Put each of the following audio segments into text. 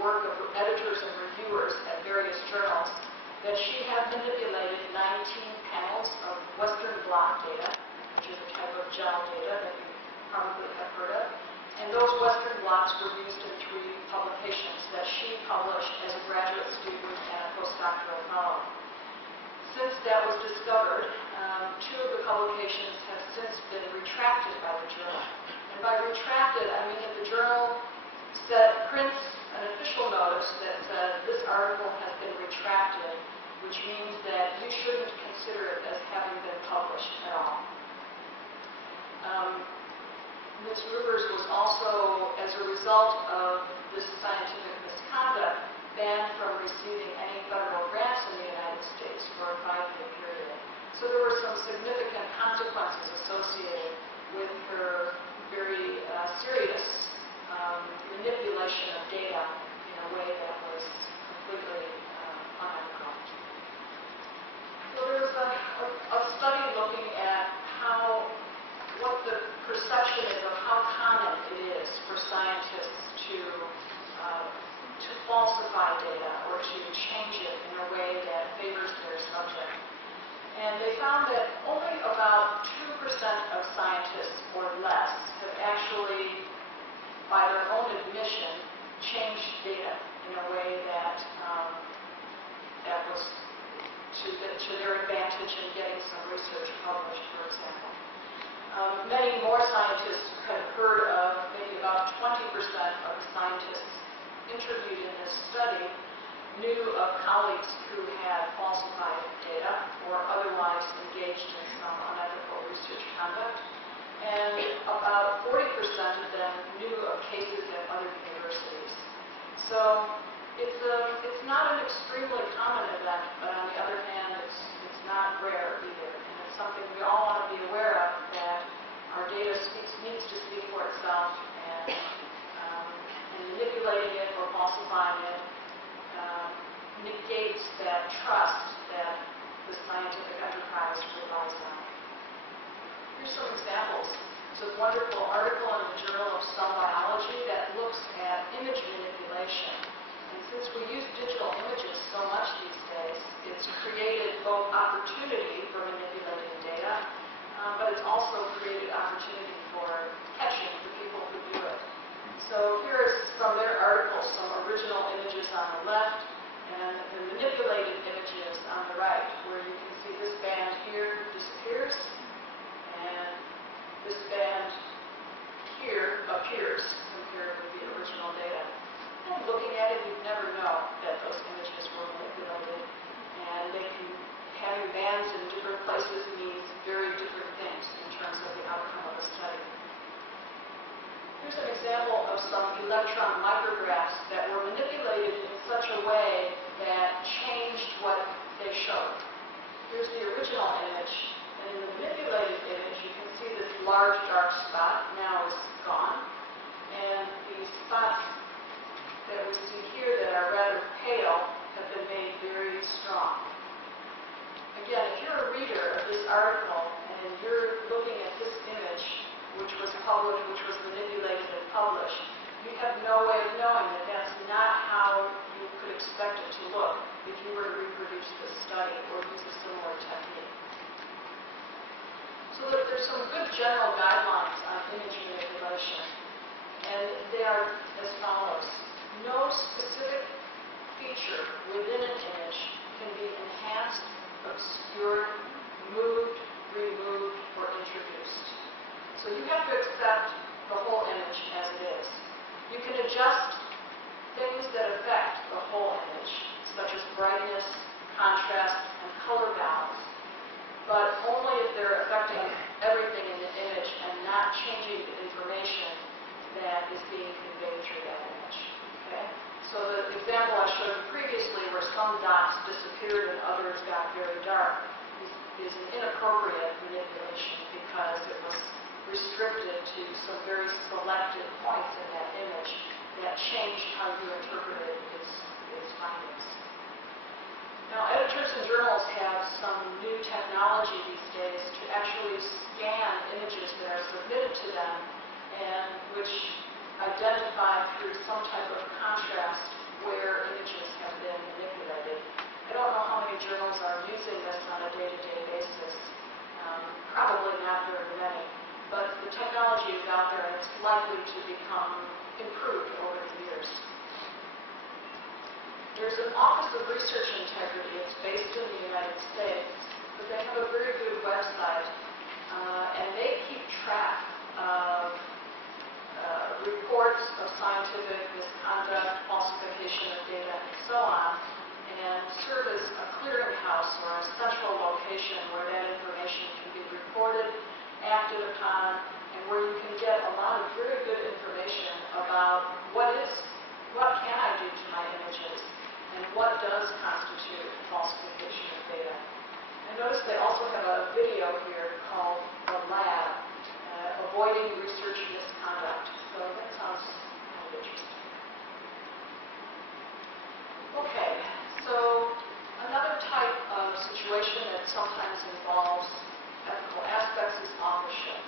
work of editors and reviewers at various journals, that she had manipulated 19 panels of Western blot data, which is a type of gel data that you probably have heard of. And those Western blots were used in 3 publications that she published as a graduate student and a postdoctoral fellow. Since that was discovered, 2 of the publications have since been retracted by the journal. And by retracted, I mean that the journal prints an official notice that says this article has been retracted, which means that you shouldn't consider it as having been published at all. Ms. Rubers was also, as a result of this scientific misconduct, banned from receiving any federal grants in the United States for a 5-year period. So there were some significant consequences associated with her very serious manipulation of data in a way that was completely unethical. So there's a study looking at what the perception is of how common it is for scientists to falsify data or to change it in a way that favors their subject. And they found that only about 2% of scientists or less have actually, by their own admission, changed data in a way that was to their advantage in getting some research published, for example. Many more scientists have heard of, maybe about 20% of the scientists interviewed in this study knew of colleagues who had falsified data or otherwise engaged in some unethical research conduct. And about 40% of them knew of cases at other universities. So it's not an extremely common event, but on the other hand, it's not rare either. And it's something we all want to be aware of, that our data needs to speak for itself, and manipulating it or falsifying it negates that trust that the scientific enterprise relies on. Here's some examples. There's a wonderful article in the Journal of Cell Biology that looks at image manipulation. And since we use digital images so much these days, it's created both opportunity for manipulating data, but it's also created opportunity for catching the people who do it. So here's from their article some original images on the left and the manipulated images on the right, where you can see this band here disappears and this band here appears compared with the original data. And looking at it, you'd never know that those images were manipulated, and having bands in different places means very different things in terms of the outcome of a study. Here's an example of some electron micrographs that were manipulated in such a way that changed what they showed. Here's the original image, and in the manipulated image, you can see this large dark spot now is gone, and these spots that we see here that are rather pale have been made very strong. Again, if you're a reader of this article and you're looking at this image, which was published, which was manipulated and published, you have no way of knowing that that's not how you could expect it to look if you were to reproduce this study or use a similar technique. So there's some good general guidelines on image manipulation, and they are as follows. No specific feature within an image can be enhanced, obscured, moved, removed, or introduced. So you have to accept the whole image as it is. You can adjust things that affect the whole image, such as brightness, contrast, and color balance, but only if they're affecting everything in the image and not changing the information that is being conveyed through that image. Okay? So the example I showed you previously, where some dots disappeared and others got very dark, is an inappropriate manipulation because it was restricted to some very selected points in that image that changed how you interpreted its findings. Now, editors and journals have some new technology these days to actually scan images that are submitted to them, and which identify through some type of contrast the technology is out there and it's likely to become improved over the years. There's an Office of Research Integrity. It's based in the United States, but they have a very good website, and they keep track of reports of scientific misconduct, falsification of data, and so on, and serve as a clearinghouse or a central location where that information can be reported, acted upon, and where you can get a lot of very good information about what can I do to my images, and what does constitute falsification of data. And notice they also have a video here called The Lab, Avoiding Research Misconduct. So that sounds kind of interesting. Okay, so another type of situation that sometimes involves ethical aspects is authorship.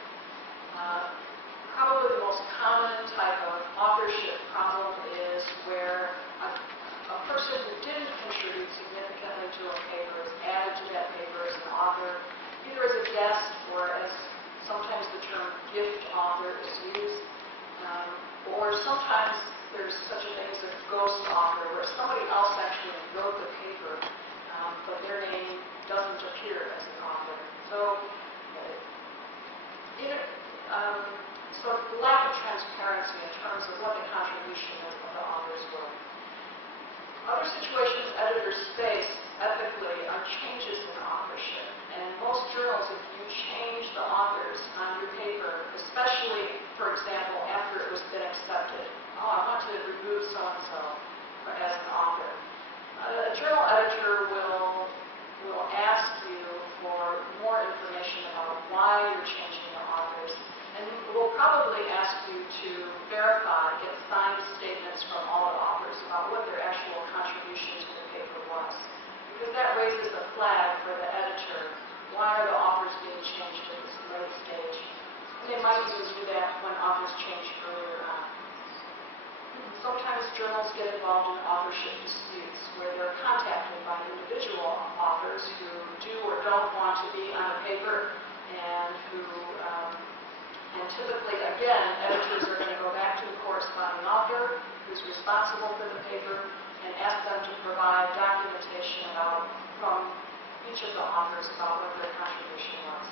Probably the most common type of authorship problem is where a person who didn't contribute significantly to a paper is added to that paper as an author, either as a guest or as sometimes the term gift author is used, or sometimes there's such a thing as a ghost author where somebody else actually wrote the paper, but their name doesn't appear as an author. So the lack of transparency in terms of what the contribution is of the author's work. Other situations editors face ethically are changes in authorship. And most journals, if you change the authors on your paper, especially, for example, after it was been accepted, I want to remove so-and-so as an author. A journal editor will ask you for more information about why you're changing the authors, and will probably ask you to verify, get signed statements from all the authors about what their actual contribution to the paper was. Because that raises a flag for the editor. Why are the authors being changed at this late stage? And they might even do that when authors change earlier on. Sometimes journals get involved in authorship disputes where they're contacted by individual authors who do or don't want to be on a paper, and typically, again, editors are going to go back to the corresponding author who's responsible for the paper and ask them to provide documentation from each of the authors about what their contribution was.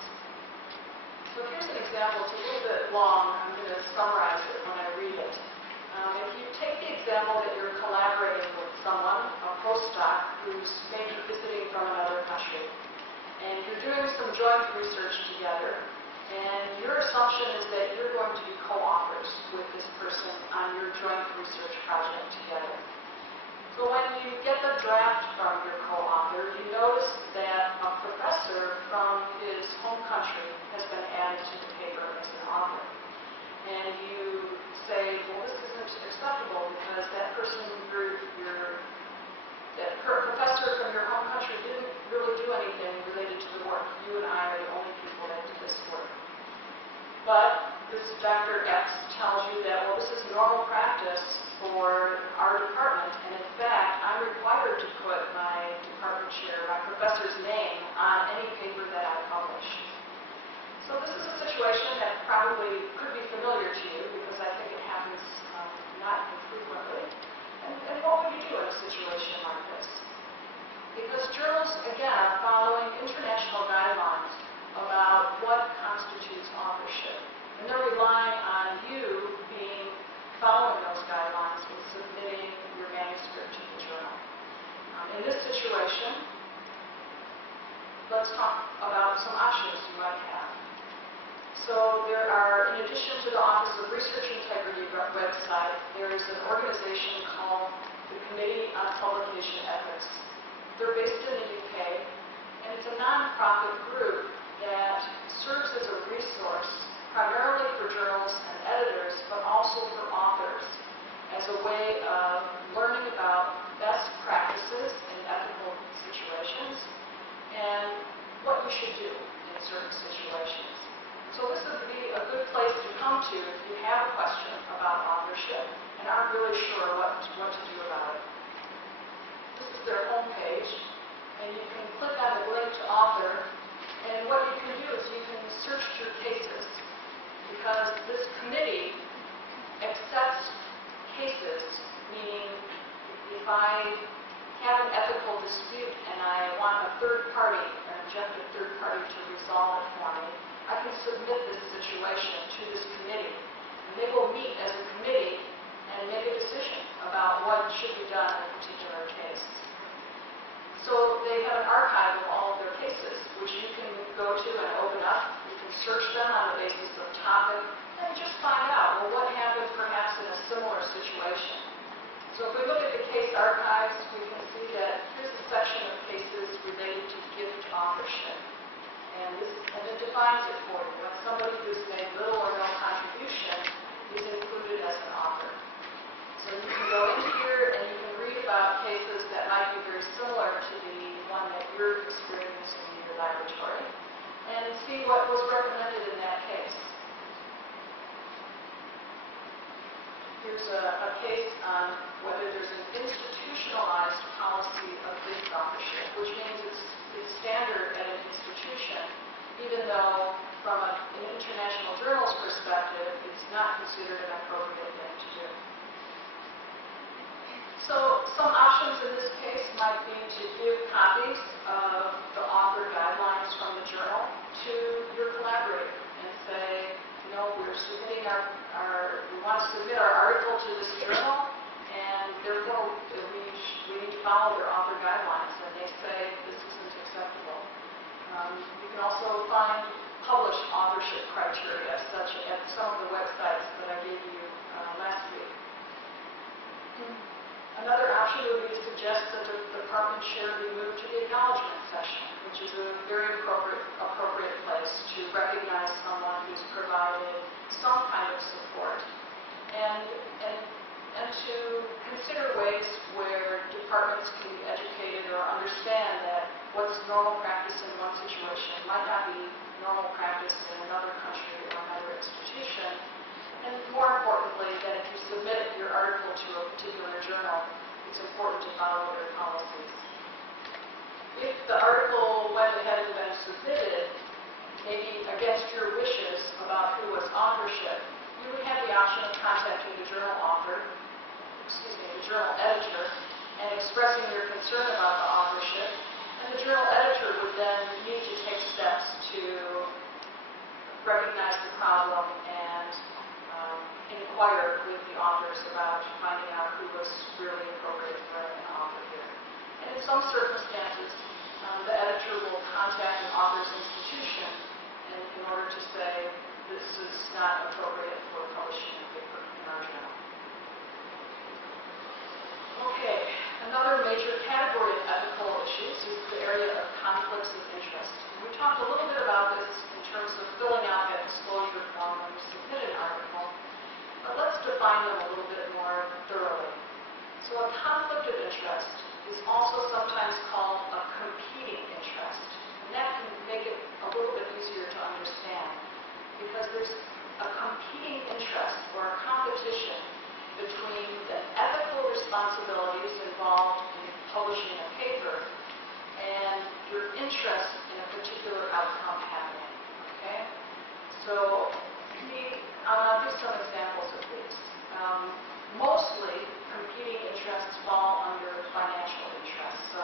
So here's an example. It's a little bit long. I'm going to summarize it when I read it. If you take the example that you're collaborating with someone, a postdoc, who's maybe visiting from another country, and you're doing some joint research together, and your assumption is that you're going to be co-authors with this person on your joint research project together. So when you get the draft from your co-author, you notice that a professor from his home country has been added to the paper as an author. And you say, well, this isn't acceptable because that person, that professor from your home country didn't really do anything related to the work. You and I are the only people that did this work. But this Dr. X tells you that, well, this is normal practice for our department, and in fact, I'm required to put my department chair, my professor's name on any paper that I publish. So this is a situation that probably could be familiar to you because I think it happens not infrequently. And what would you do in a situation like this? Because journals, again, are following international guidelines about what constitutes authorship. And they're relying on you following those guidelines and submitting your manuscript to the journal. In this situation, let's talk about some options you might have. So there are, in addition to the Office of Research Integrity website, there is an organization called the Committee on Publication Ethics. They're based in the UK, and it's a nonprofit group that serves as a resource primarily for journals and editors, but also for authors, as a way of learning about best practices in ethical situations and what you should do in certain situations. So this would be a good place to come to if you have a question about authorship and aren't really sure what to do about it. This is their homepage, and you can click on the link to author, and what you can do is you can search through cases. because this committee accepts cases, meaning if I have an ethical dispute and I want a third party, an objective third party to resolve it for me, I can submit this situation to this committee. And they will meet as a committee and make a decision about what should be done in a particular case. So they have an archive of all of their cases, which you can go to and open up. You can search them on the basis of topic and just find out, well, what happened perhaps in a similar situation. So if we look at the case archives, we can see that here's a section of cases related to gift authorship. And it defines it for you. When somebody who's made little or no contribution is included as an author. So you can go in here and you can read about cases that might be very similar to the one that you're experiencing in your laboratory and see what was recommended in that case. Here's a case on whether there's an institutionalized policy of gift authorship, which means it's standard at an institution, even though from an international journal's perspective, it's not considered an appropriate thing to do. So some options in this case might be to give copies of the author guidelines from the journal to your collaborator and say, you know, we're submitting we want to submit our article to this journal, and therefore we need to follow their author guidelines. And they say this isn't acceptable. You can also find published authorship criteria, such as some of the websites that I gave you last week. Another option would be to suggest that the department chair be moved to the acknowledgement section, which is a very appropriate place to recognize someone who's provided some kind of support, and to consider ways where departments can be educated or understand that what's normal practice in one situation might not be normal practice in another country or another institution. And more importantly, that if you submit your article to a particular journal, it's important to follow their policies. If the article went ahead and been submitted, maybe against your wishes about who was authorship, you would have the option of contacting the journal the journal editor, and expressing your concern about the authorship. And the journal editor would then need to take steps to recognize the problem and inquire with the authors about finding out who was really appropriate for an author here. And in some circumstances, the editor will contact an author's institution in order to say this is not appropriate for publishing a paper in our journal. Okay, another major category of ethical issues is the area of conflicts of interest. We talked a little bit about this in terms of filling out that disclosure form when you submit an article, but let's define them a little bit more thoroughly. So a conflict of interest is also sometimes called a competing interest, and that can make it a little bit easier to understand, because there's a competing interest or a competition between the ethical responsibilities involved in publishing a paper and your interest in a particular outcome happening. Okay? So I'll give some examples of these. Mostly, competing interests fall under financial interests. So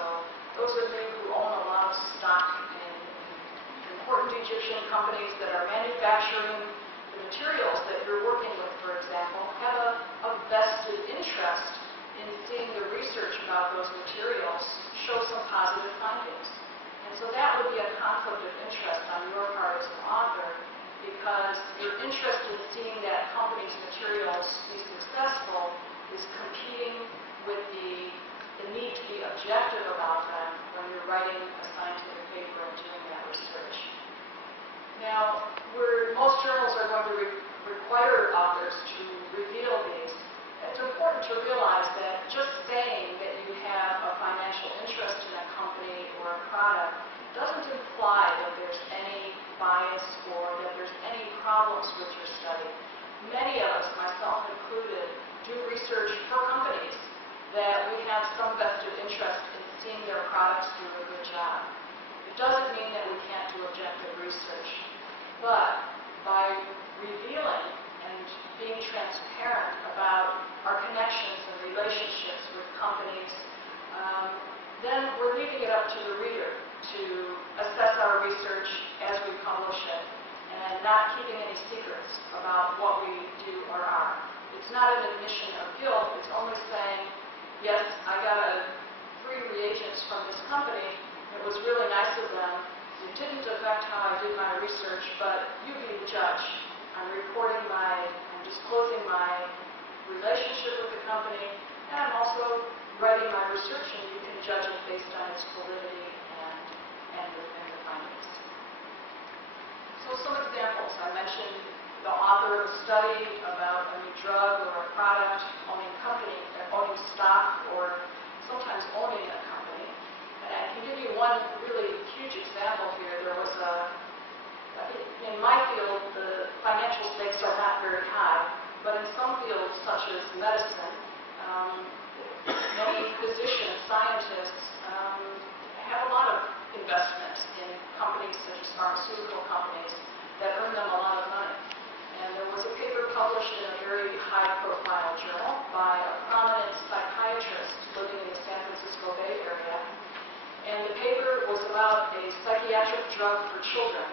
those of you who own a lot of stock in important Egyptian companies that are manufacturing the materials that you're working with, for example, have a vested interest in seeing the research about those materials show some positive findings. And so that would be a conflict of interest on your part as an author, because your interest in seeing that company's materials be successful is competing with the need to be objective about them when you're writing a scientific paper and doing that research. Now, most journals are going to require authors to reveal these. It's important to realize that just saying that you have a financial interest in a company or a product doesn't imply that there's any bias or that there's any problems with your study. Many of us, myself included, do research for companies that we have some vested interest in seeing their products do a good job. It doesn't mean that we can't do objective research, but by revealing up to the reader to assess our research as we publish it, and not keeping any secrets about what we do or are. It's not an admission of guilt. It's only saying, yes, I got free reagents from this company. It was really nice of them. It didn't affect how I did my research, but you be the judge. I'm disclosing my relationship with the company, and I'm also writing my research, and you can judge it based on its validity and the findings. So some examples. I mentioned the author of a study about a new drug or a product, owning stock, or sometimes owning a company. And I can give you one really huge example here. There was in my field, the financial stakes are not very high, but in some fields, such as medicine, many physicians, scientists, have a lot of investments in companies such as pharmaceutical companies that earn them a lot of money. And there was a paper published in a very high-profile journal by a prominent psychiatrist living in the San Francisco Bay Area. And the paper was about a psychiatric drug for children.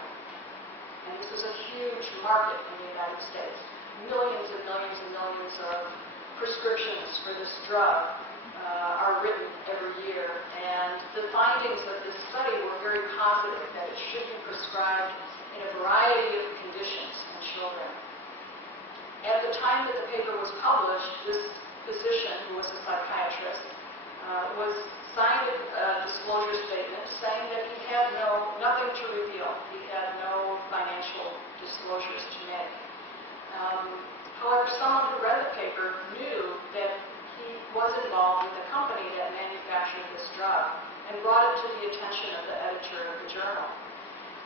And this is a huge market in the United States. Millions and millions and millions of prescriptions for this drug are written every year. And the findings of this study were very positive, that it should be prescribed in a variety of conditions in children. At the time that the paper was published, this physician, who was a psychiatrist, signed a disclosure statement saying that he had nothing to reveal. He had no financial disclosures to make. However, someone who read the paper knew that he was involved with a company that manufactured this drug and brought it to the attention of the editor of the journal.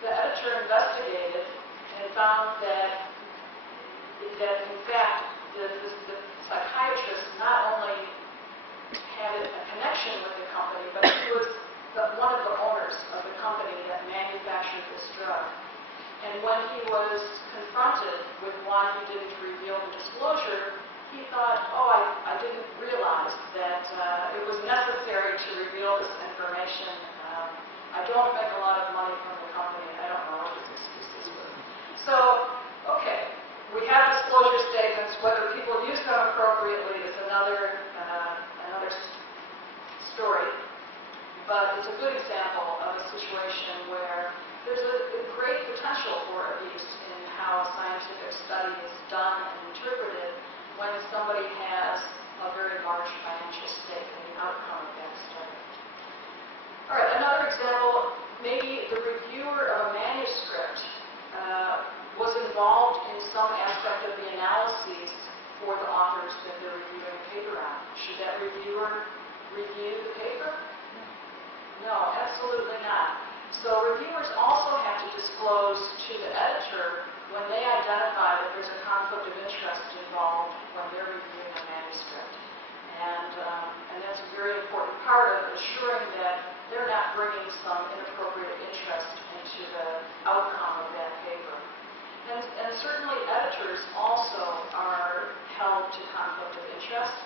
The editor investigated and found that in fact, the psychiatrist not only had a connection with the company, but he was one of the owners of the company that manufactured this drug. And when he was confronted with why he didn't reveal the disclosure, he thought, I didn't realize that it was necessary to reveal this information. I don't make a lot of money from the company. I don't know what his excuses were. So, okay, we have disclosure statements. Whether people use them appropriately is another story. But it's a good example of a situation where there's a great potential for abuse in how a scientific study is done and interpreted when somebody has a very large financial stake in the outcome of that study. All right, another example, maybe the reviewer of a manuscript was involved in some aspect of the analyses for the authors that they're reviewing a paper on. Should that reviewer review the paper? No, absolutely not. So reviewers also have to disclose to the editor when they identify that there's a conflict of interest involved when they're reviewing a manuscript. And that's a very important part of assuring that they're not bringing some inappropriate interest into the outcome of that paper. And certainly editors also are held to conflict of interest.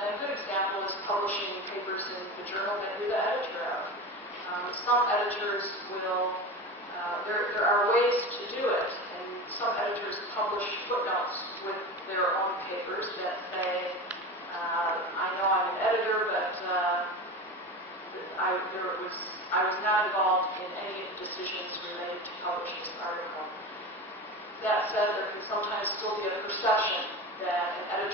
And a good example is publishing papers in the journal that you're the editor of. Some editors will, there are ways to do it, and some editors publish footnotes with their own papers that say, I know I'm an editor, but I was not involved in any of the decisions related to publish this article. That said, there can sometimes still be a perception that an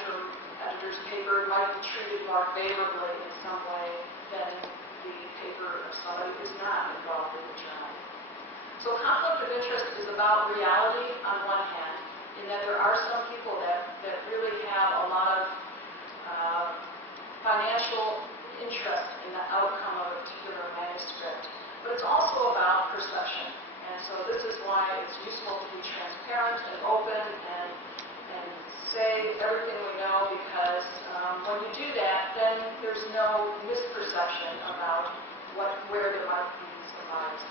editor's paper might be treated more favorably in some way than the paper of somebody who's not involved in the journal. So conflict of interest is about reality on one hand, in that there are some people that really have a lot of financial interest in the outcome of a particular manuscript. But it's also about perception. And so this is why it's useful to be transparent and open and say everything we know, because when you do that, then there's no misperception about where there might be some bias.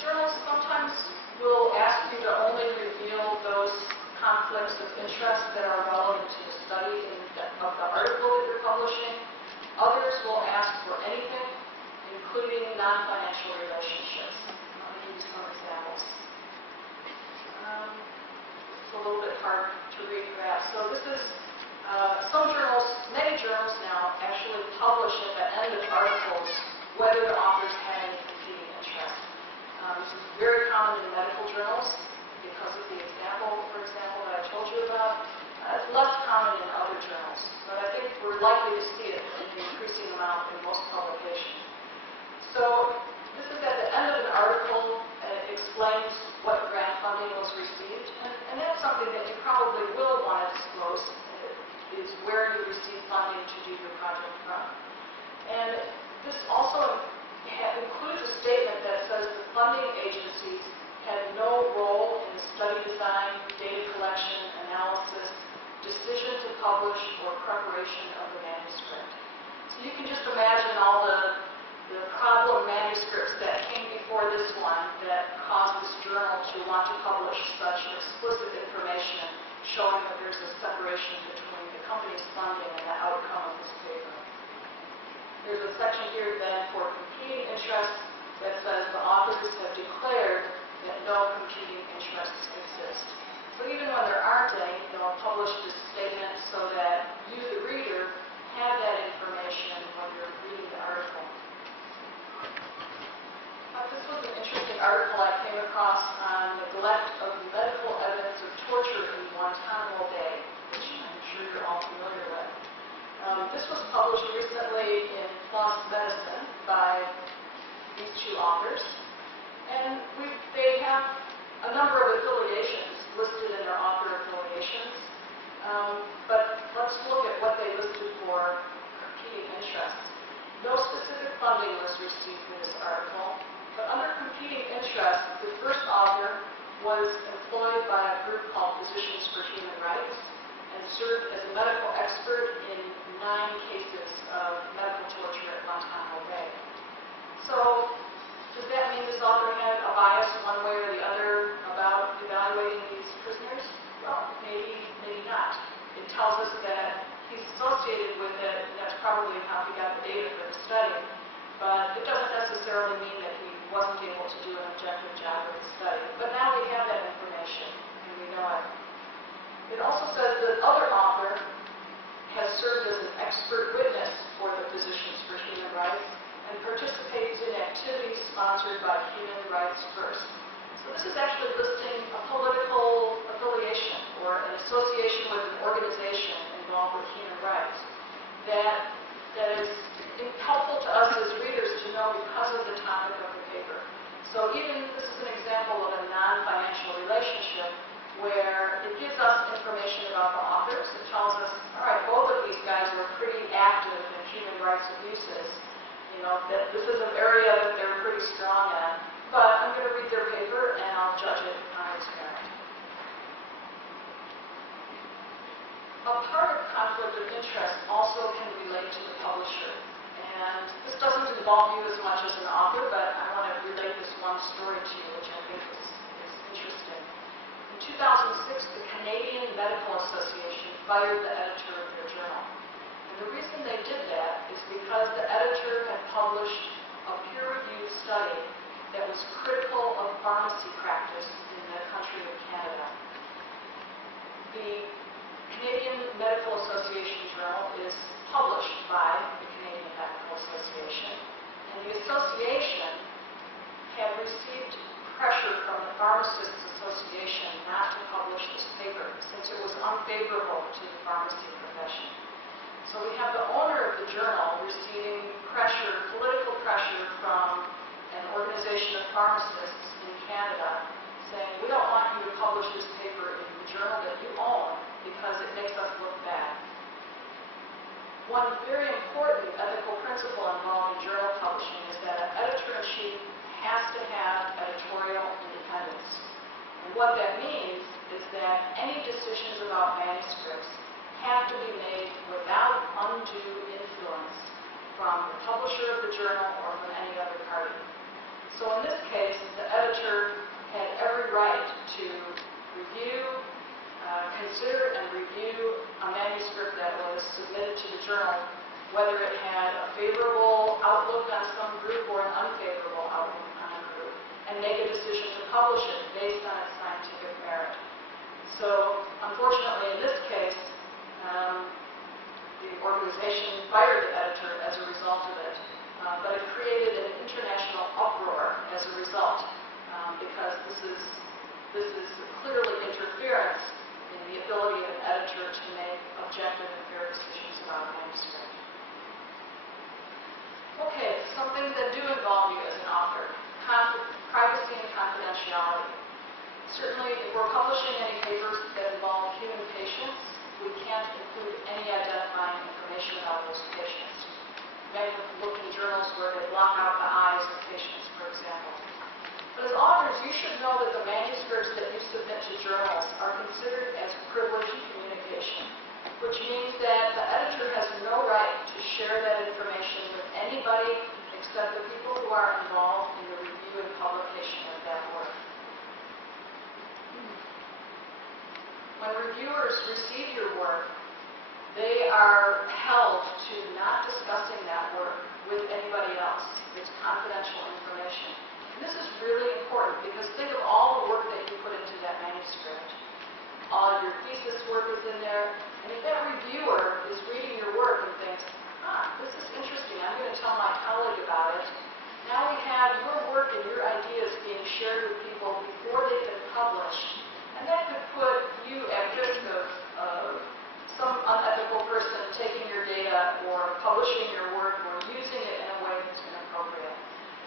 Journals sometimes will ask you to only reveal those conflicts of interest that are relevant to the study of the article that you're publishing. Others will ask for including non-financial relationships. I'll give you some examples. It's a little bit hard to read perhaps. So this is some journals, many journals now actually publish at the end of articles whether the authors had any competing interests. This is very common in medical journals because of the example, for example, that I told you about. It's less common in other journals, but I think we're likely to see it in an increasing amount in most publications. So this is at the end of an article, and it explains what grant funding was received, and that's something that you probably will want to disclose, is where you receive funding to do your project from. And this also includes a statement that says the funding agencies had no role in the study design, data collection, analysis, decision to publish, or preparation of the manuscript. So you can just imagine all the problem manuscripts that came before this one that caused this journal to want to publish such explicit information showing that there's a separation between the company's funding and the outcome of this paper. There's a section here then for competing interests that says the authors have declared that no competing interests exist. So even when there aren't any, they'll publish this statement so that you, the reader, have that information when you're reading the article. This was an interesting article I came across on neglect of medical evidence of torture in Guantanamo Bay, which I'm sure you're all familiar with. This was published recently in PLOS Medicine by these two authors. And they have a number of affiliations listed in their author affiliations. But let's look at what they listed for competing interests. No specific funding was received for this article, but under competing interests, the first author was employed by a group called Physicians for Human Rights and served as a medical expert in 9 cases of medical torture at Guantanamo Bay. So, does that mean this author had a bias one way or the other about evaluating these prisoners? Well, maybe, maybe not. It tells us that he's associated with it, and that's probably how he got the data for the study. But it doesn't necessarily mean that he wasn't able to do an objective job of the study. But now we have that information, and we know it. It also says that other author has served as an expert witness for the Physicians for Human Rights and participates in activities sponsored by Human Rights First. So this is actually listing a political affiliation or an association with an organization involved with human rights that is helpful to us as readers to know because of the topic of the paper. So even this is an example of a non-financial relationship where it gives us information about the authors. It tells us, all right, both of these guys were pretty active in human rights abuses. You know, that this is an area that they're pretty strong in. But I'm going to read their paper and I'll judge it on its merit. A part of conflict of interest also can relate to the publisher. And this doesn't involve you as much as an author, but I want to relate this one story to you, which I think is interesting. In 2006, the Canadian Medical Association fired the editor of their journal. And the reason they did that is because the editor had published a peer-reviewed study that was critical of pharmacy practice in the country of Canada. The Canadian Medical Association journal is published by the Canadian Medical Association, and the association had received pressure from the Pharmacists Association not to publish this paper since it was unfavorable to the pharmacy profession. So we have the owner of the journal receiving pressure, political pressure from an organization of pharmacists in Canada saying, we don't want you to publish this paper in the journal that you own because it makes us look bad. One very important ethical principle involved in journal publishing is that an editor-in-chief has to have editorial independence. And what that means is that any decisions about manuscripts have to be made without undue influence from the publisher of the journal or from any other party. So in this case, the editor had every right to consider and review a manuscript that was submitted to the journal whether it had a favorable outlook on some group or an unfavorable outlook on a group, and make a decision to publish it based on its scientific merit. So, unfortunately, in this case, the organization fired the editor as a result of it, but it created an international uproar as a result, because this is clearly interference in the ability of an editor to make objective and fair decisions about a manuscript. Okay, some things that do involve you as an author: privacy and confidentiality. Certainly, if we're publishing any papers that involve human patients, we can't include any identifying information about those patients. You may have looked in journals where they block out the eyes of patients, for example. But as authors, you should know that the manuscripts that you submit to journals are considered as privileged communication, which means that the editor has no right to share that information with anybody except the people who are involved in the review and publication of that work. When reviewers receive your work, they are held to not discussing that work with anybody else. It's confidential information. And this is really important, because think of all the work that you put into that manuscript. All of your thesis work is in there. And if that reviewer is reading your work and thinks, this is interesting, I'm going to tell my colleague about it, now we have your work and your ideas being shared with people before they've been published. And that could put you at risk of some unethical person taking your data or publishing your work or using it in a way that's inappropriate.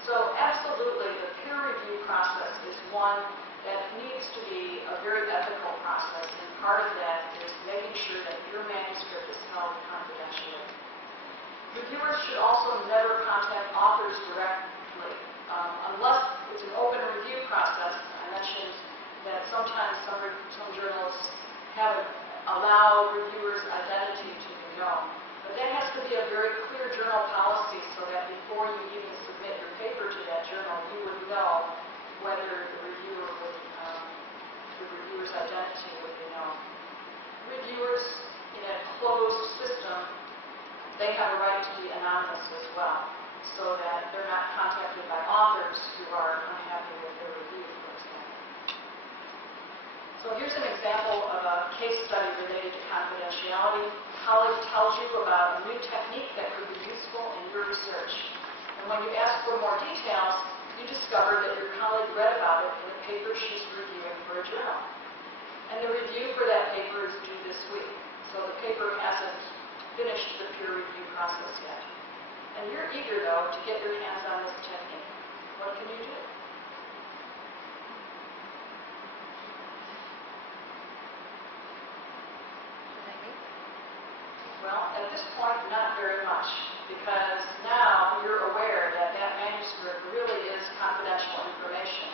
So absolutely, the peer review process is one that needs to be a very ethical process, and part of that is making sure that your manuscript is held confidentially. Reviewers should also never contact authors directly, unless it's an open review process. I mentioned that sometimes some journals allow reviewers' identity to be known. But that has to be a very clear journal policy, so that before you even submit your paper to that journal, you would know whether the reviewer's identity would be known. Reviewers in a closed system, they have a right to be anonymous as well, so that they're not contacted by authors who are unhappy with their review, for example. So here's an example of a case study related to confidentiality. A colleague tells you about a new technique that could be useful in your research. And when you ask for more details, you discover that your colleague read about it in a paper she's reviewing for a journal. And the review for that paper is due this week. So the paper hasn't finished the peer review process yet. And you're eager, though, to get your hands on this technique. What can you do? Well, at this point, not very much, because now you're aware that that manuscript really is confidential information.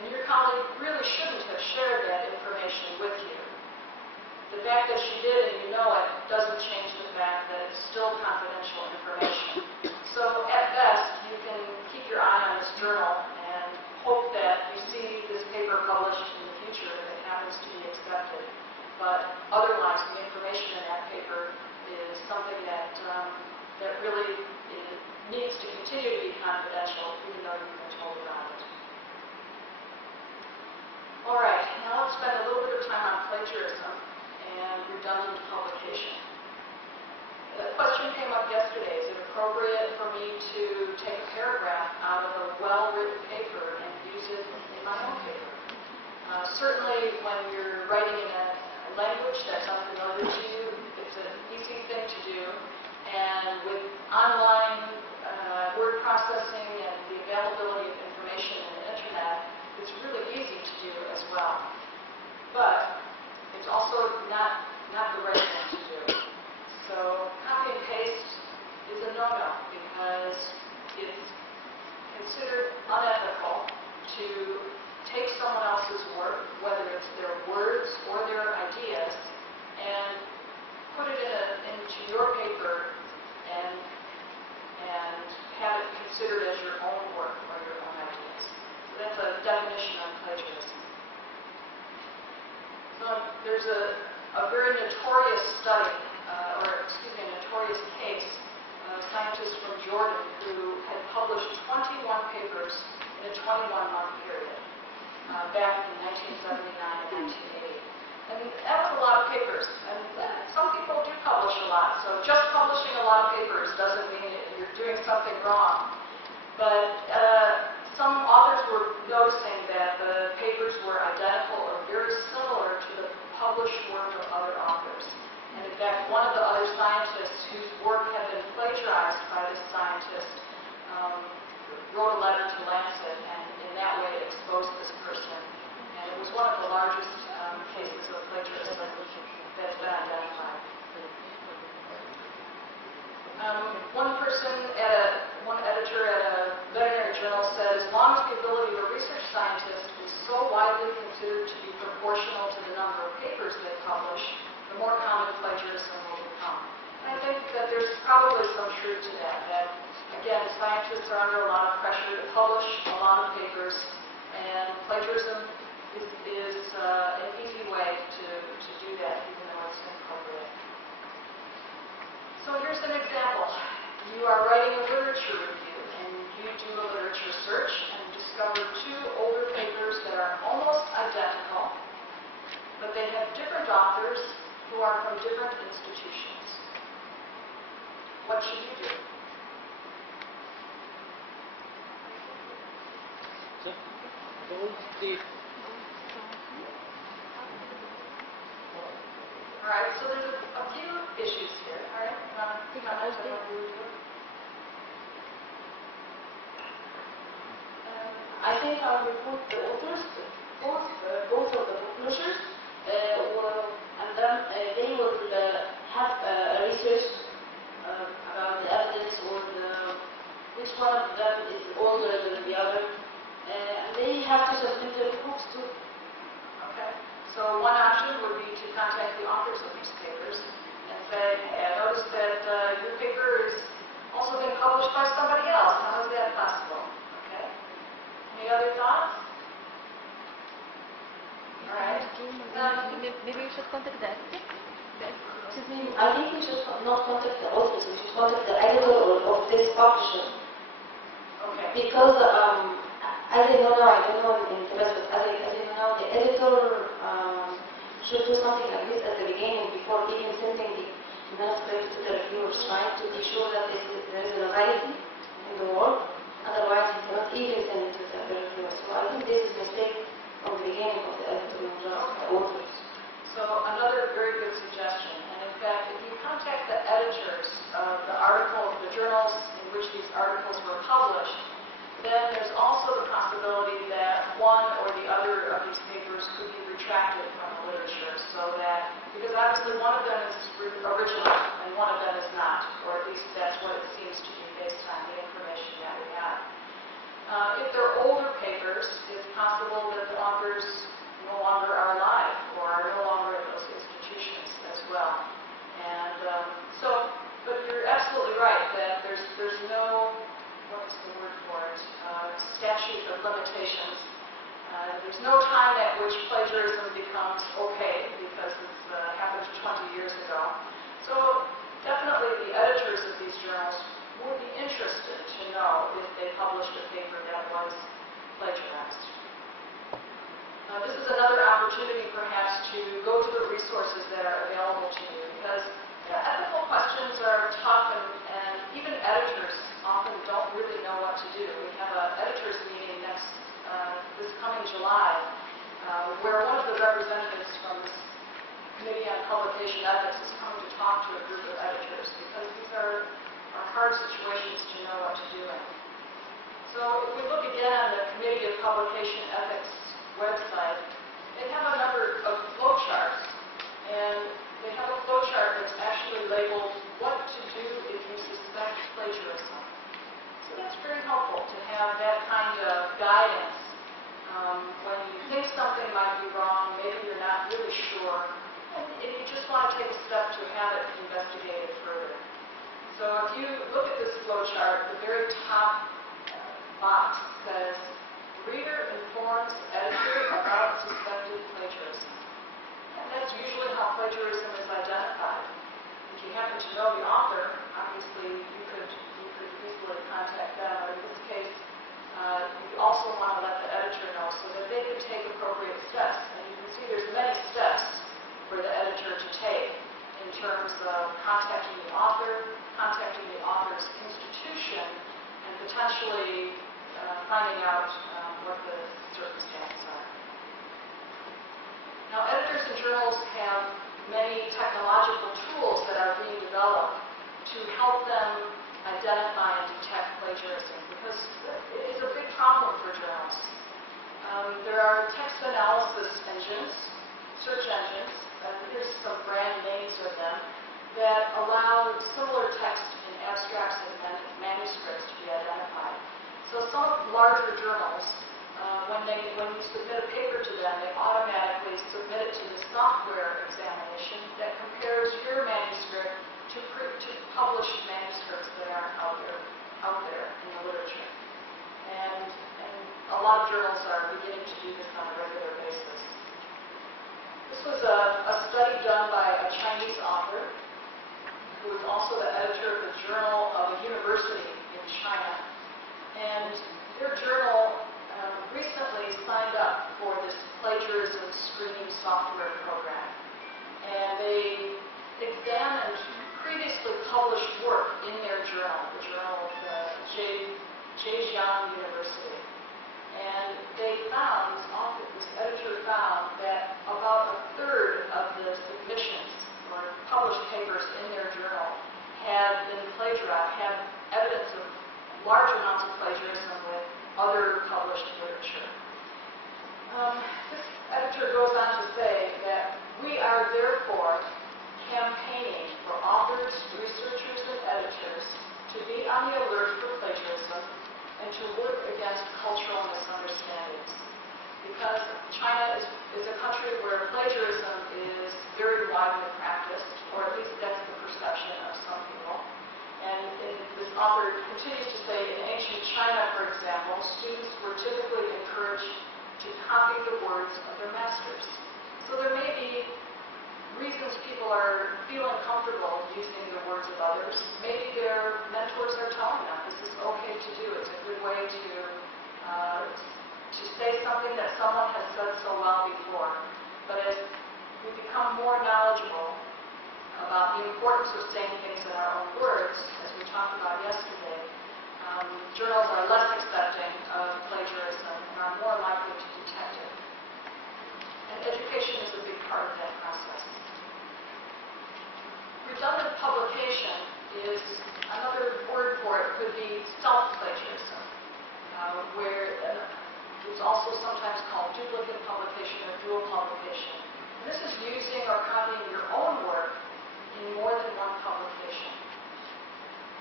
And your colleague really shouldn't have shared that information with you. The fact that she did and you know it doesn't change the fact that it's still confidential information. So at best, you can keep your eye on this journal and hope that you see this paper published in the future if it happens to be accepted. But otherwise, the information in that paper is something that really needs to continue to be confidential, even though you've been told about it. All right, now let's spend a little bit of time on plagiarism and redundant publication. The question came up yesterday: is it appropriate for me to take a paragraph out of a well-written paper and use it in my own paper? Certainly, when you're writing in a language that's unfamiliar to you, it's an easy thing to do. And with online word processing and the availability of information in the internet, it's really easy to do as well. But it's also not the right thing to do. So copy and paste is a no-no, because it's considered unethical to take someone else's work, whether it's their words or their ideas, and about. So just publishing a lot of papers doesn't mean you're doing something wrong. But some authors were noticing that the papers were identical or very similar to the published work of other authors. And in fact, one of the other scientists whose work had been plagiarized by this scientist wrote a letter to Lancet and in that way exposed this person. And it was one of the largest cases of plagiarism that's been identified. One editor at a veterinary journal said, as long as the ability of a research scientist is so widely considered to be proportional to the number of papers they publish, the more common plagiarism will become. And I think that there's probably some truth to that, again, scientists are under a lot of pressure to publish a lot of papers, and plagiarism is an easy way to do that, even though it's inappropriate. So here's an example. You are writing a literature review, and you do a literature search and discover two older papers that are almost identical, but they have different authors who are from different institutions. What should you do? All right, so there's a few issues here. All right, you want to comment on what you would do? I think I will put the authors, both of the publishers, and then they will have research about the evidence or which one of them is older than the other. And they have to submit their books too. Okay. So one option would be to contact the authors of these papers and say, hey, I noticed that your paper is also been published by somebody else. How is that possible? Okay. Any other thoughts? All right. Maybe we should contact the editor. I think we should not contact the authors, we should contact the editor of this publisher. Okay. Because I don't know in Tibet, but as you know, the editor should do something like this at the beginning before even sending the manuscript to the reviewers, trying to be sure that there is a variety in the work. Otherwise, he cannot even send it to the reviewers. So I think this is a mistake from the beginning of the editor, not just the authors. So another very good suggestion, and in fact, if you contact the editors of the articles, the journals in which these articles were published, then there's also the possibility that one or the other of these papers could be retracted from the literature, so that, because obviously one of them is original and one of them is not, or at least that's what it seems to be based on the information that we have. If they're older papers, it's possible that the authors no longer are alive or are no longer at those institutions as well. And but you're absolutely right that there's no, what is the word for it, statute of limitations. There's no time at which plagiarism becomes okay because it's happened 20 years ago. So definitely the editors of these journals would be interested to know if they published a paper that was plagiarized. This is another opportunity perhaps to go to the resources that are available to you, because ethical questions are tough and even editors often don't really know what to do. We have an editors meeting this coming July where one of the representatives from this Committee on Publication Ethics is coming to talk to a group of editors, because these are hard situations to know what to do in. So if we look again on the Committee of Publication Ethics website, they have a number of flowcharts, and they have a flowchart that's actually labeled what to do if you suspect plagiarism. So that's very helpful to have that kind of guidance when you think something might be wrong, maybe you're not really sure, and you just want to take a step to have it investigated further. So if you look at this flowchart, the very top box says, reader informs editor about suspected plagiarism. And that's usually how plagiarism is identified. If you happen to know the author, obviously you could easily contact them, but in this case, you also want to let the editor know so that they can take appropriate steps. And you can see there's many steps for the editor to take in in terms of contacting the author's institution, and potentially finding out what the circumstances are. Now, editors and journals have many technological tools that are being developed to help them identify and detect plagiarism, because it is a big problem for journals. There are text analysis engines, search engines, here's some brand names of them, that allow similar text in abstracts and manuscripts to be identified. So some larger journals, when you submit a paper to them, they automatically submit it to the software examination that compares your manuscript to published manuscripts that are out there in the literature. And a lot of journals are beginning to do this on a regular basis. This was a study done by a Chinese author who was also the editor of the Journal of a University in China. And their journal recently signed up for this plagiarism screening software program. And they examined previously published work in their journal, the journal of Zhejiang University. And they found, this editor found, that about a third of the submissions or published papers in their journal had been plagiarized, had evidence of large amounts of plagiarism with other published literature. This editor goes on to say that we are therefore campaigning for authors, researchers, and editors to be on the alert for plagiarism and to work against cultural misunderstandings. Because China is a country where plagiarism is very widely practiced, or at least that's the perception of some people. And this author continues to say, in ancient China, for example, students were typically encouraged to copy the words of their masters. So there may be reasons people are feeling comfortable using the words of others. Maybe their mentors are telling them this is okay to do. It's a good way to say something that someone has said so well before. But as we become more knowledgeable about the importance of saying things in our own words, as we talked about yesterday, journals are less accepting of plagiarism and are more likely to detect it. And education is a big part of that process. Redundant publication is another word for it, could be self-plagiarism, where it's also sometimes called duplicate publication or dual publication. And this is using or copying your own work in more than one publication.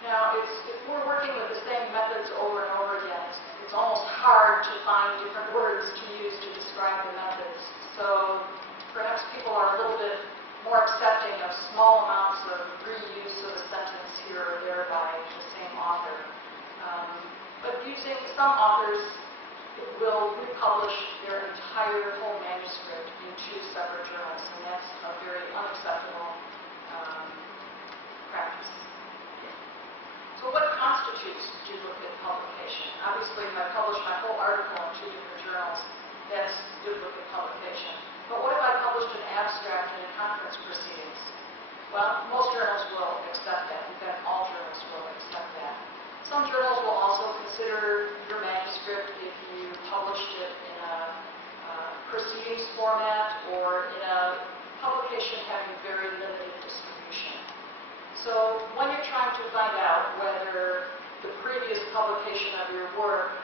Now, if we're working with the same methods over and over again, it's almost hard to find different words to use to describe the methods. So perhaps people are a little bit more accepting of small amounts of reuse of a sentence here or there by the same author. But using some authors will republish their entire whole manuscript in 2 separate journals, and that's a very unacceptable practice. So what constitutes duplicate publication? Obviously, if I publish my whole article in 2 different journals, that's duplicate publication. But what if I published an abstract in a conference proceedings? Well, most journals will accept that. In fact, all journals will accept that. Some journals will also consider your manuscript if you published it in a proceedings format or in a publication having very limited distribution. So when you're trying to find out whether the previous publication of your work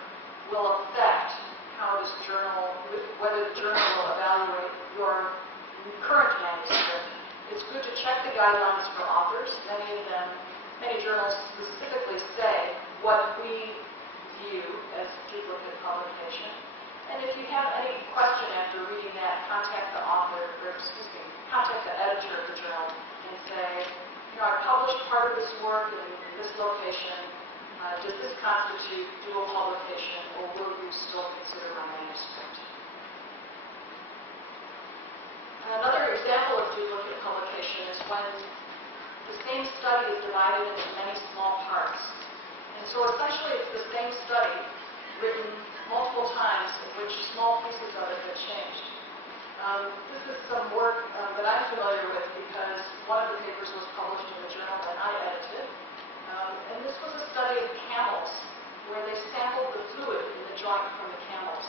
will affect how this journal, whether the journal will evaluate your current manuscript, it's good to check the guidelines for authors. Many journals specifically say what we view as duplicate publication. And if you have any question after reading that, contact the editor of the journal and say, I published part of this work in this location. Does this constitute dual publication, or will you still consider my manuscript? Another example of duplicate publication is when the same study is divided into many small parts. And so essentially it's the same study written multiple times in which small pieces of it have changed. This is some work that I'm familiar with because one of the papers was published in the journal that I edited. And this was a study of camels, where they sampled the fluid in the joint from the camels.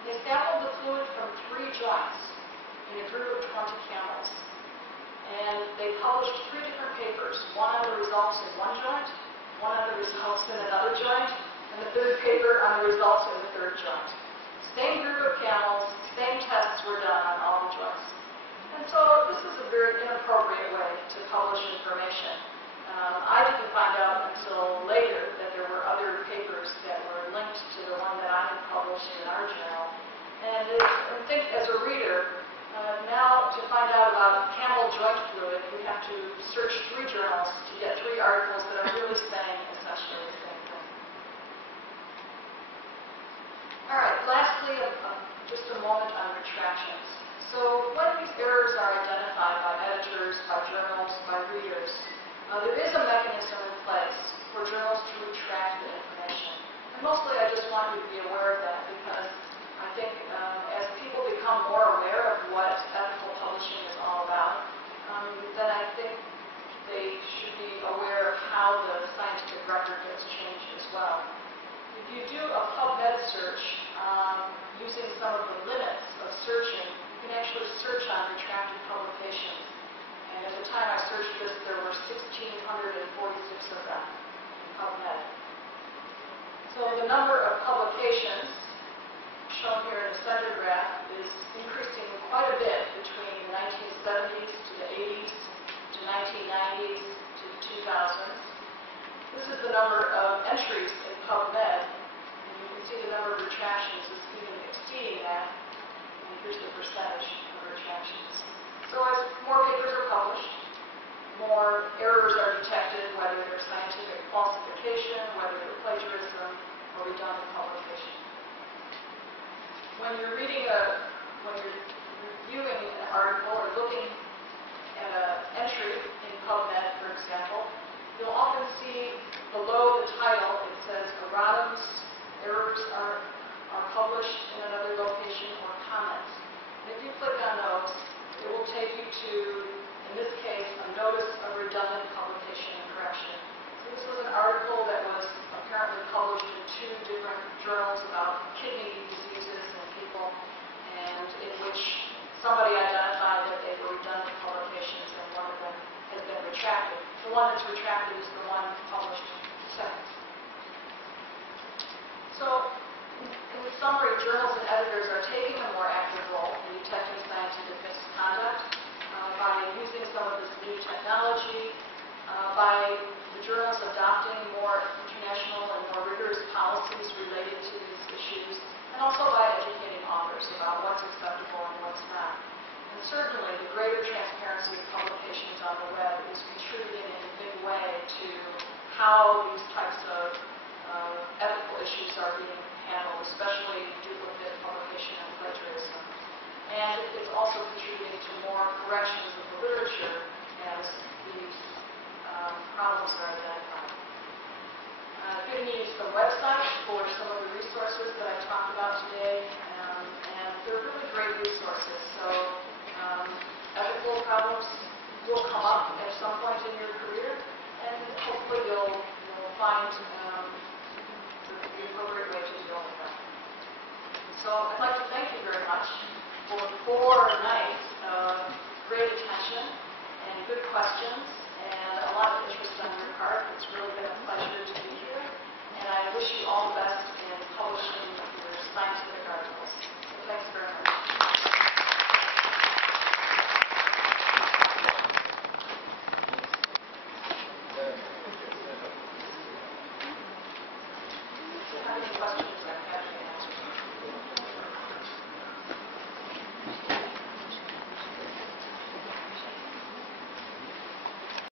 And they sampled the fluid from 3 joints in a group of 20 camels. And they published 3 different papers, one on the results in one joint, one on the results in another joint, and the 3rd paper on the results in the 3rd joint. Same group of camels, same tests were done on all the joints. And so this is a very inappropriate way to publish information. I didn't find out until later that there were other papers that were linked to the one that I had published in our journal. And I think as a reader, now to find out about camel joint fluid, we have to search 3 journals to get 3 articles that are really saying essentially the same thing. All right, lastly, just a moment on retractions. So when these errors are identified by editors, by journals, by readers, there is a mechanism in place for journals to retract the information. And mostly I just want you to be aware of that because I think as people become more aware of what ethical publishing is all about, then I think they should be aware of how the scientific record gets changed as well. If you do a PubMed search using some of the limits of searching, you can actually search on retracted publications. And at the time I searched this, there were 1,646 of them in PubMed. So the number of publications shown here in the center graph is increasing quite a bit between the 1970s to the 80s to 1990s to the 2000s. This is the number of entries in PubMed, and you can see the number of retractions is even exceeding that. And here's the percentage of retractions. So as more papers are published, more errors are detected, whether they're scientific falsification, whether they're plagiarism, or redundant publication. When you're reviewing an article or looking at an entry in PubMed, for example, you'll often see below the title it says erratums, errors are published in another location, or comments. And if you click on those, it will take you to, in this case, a notice of redundant publication and correction. So this was an article that was apparently published in 2 different journals about kidney diseases in people, and in which somebody identified that they were redundant publications, and one of them has been retracted. The one that's retracted is the one published second. So, in summary, journals and editors are taking a more active role in detecting scientific misconduct by using some of this new technology, by the journals adopting more international and more rigorous policies related to these issues, and also by educating authors about what's acceptable and what's not. And certainly, the greater transparency of publications on the web is contributing in a big way to how these types of ethical issues are being handled, especially duplicate publication and plagiarism. And it's also contributing to more corrections of the literature as these problems are identified. I've given you some websites for some of the resources that I talked about today, and they're really great resources. So ethical problems will come up at some point in your career, and hopefully you'll find the appropriate way to deal with them. So I'd like to thank you very much for 4 nights of great attention and good questions.